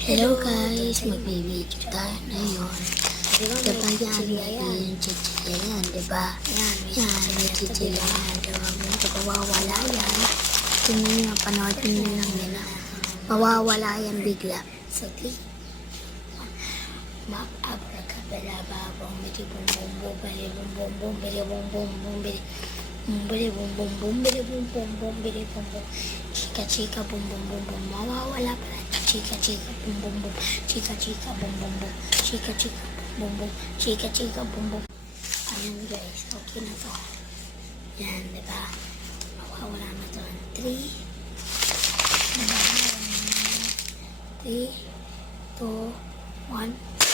Hello guys, magbibideo tayo ngayon. Diba yan yung chichilya yan, diba? Yan, may chichilya yan, diba? Medyo mawawala yan. Tingnan nyo, panoodin nyo lang yan. Mawawala yan bigla. Sagli. Abracadabra, bombidi bum bum bum, bili bum bum bum, bili bum bum bum, bili bum bum bum, bili bum bum bum, bili bum bum. Chika chika bum bum bum bum, mawawala pala. Chika chika bum bum bum, chika chika bum bum bum, chika chika bum bum, chika chika bum bum. Ayan guys, okay na to. Yan, diba? Mawawala na to. 3, 2, 1.